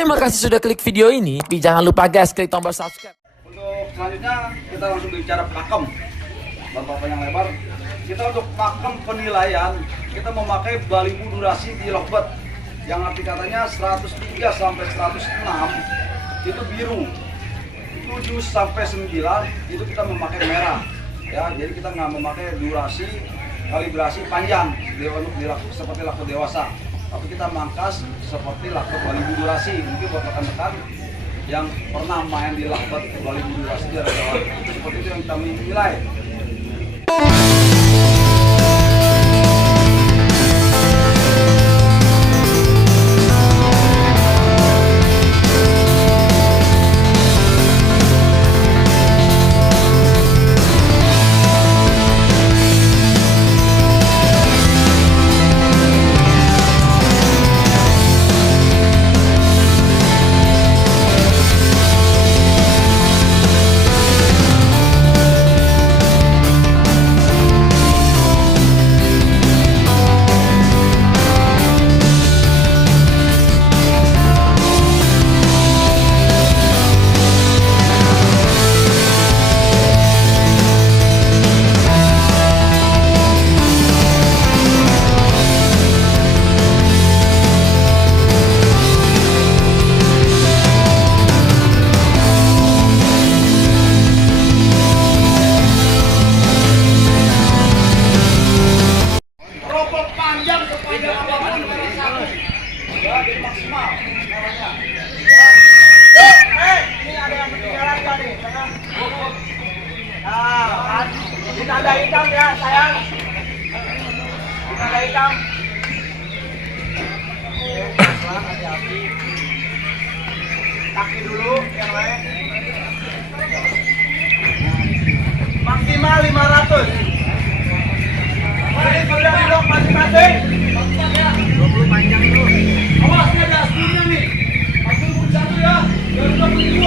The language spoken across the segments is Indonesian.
Terima kasih sudah klik video ini. Tapi jangan lupa guys, klik tombol subscribe. Untuk selanjutnya kita langsung bicara pakem. Bapak yang lebar. Kita untuk pakem penilaian kita memakai baliho durasi di lovebird yang arti katanya 103 sampai 106 itu biru, 7 sampai 9 itu kita memakai merah. Ya, jadi kita nggak memakai durasi kalibrasi panjang untuk seperti laku dewasa, tapi kita mangkas seperti laku baliho durasi. Mungkin buat rekan-rekan yang pernah main di lovebird baliho durasi di adalah itu seperti itu yang kami nilai. Maksimal caranya. Ini ada yang ketinggalan kan nih? Nah, ditanda hitam ya sayang. Ditanda hitam. Pelan hati-hati. Kaki dulu yang lain. Maksimal 500. Ini sudah di lock masing-masing. 20 panjang itu. Awas nih ada aslinya nih. Asli satu ya. 22.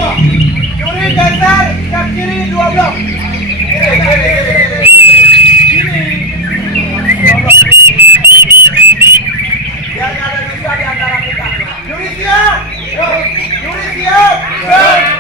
Curi geser ke kiri 2 blok. Kiri. Biar nggak ada dusta di antara kita. Juri siap. Juri siap.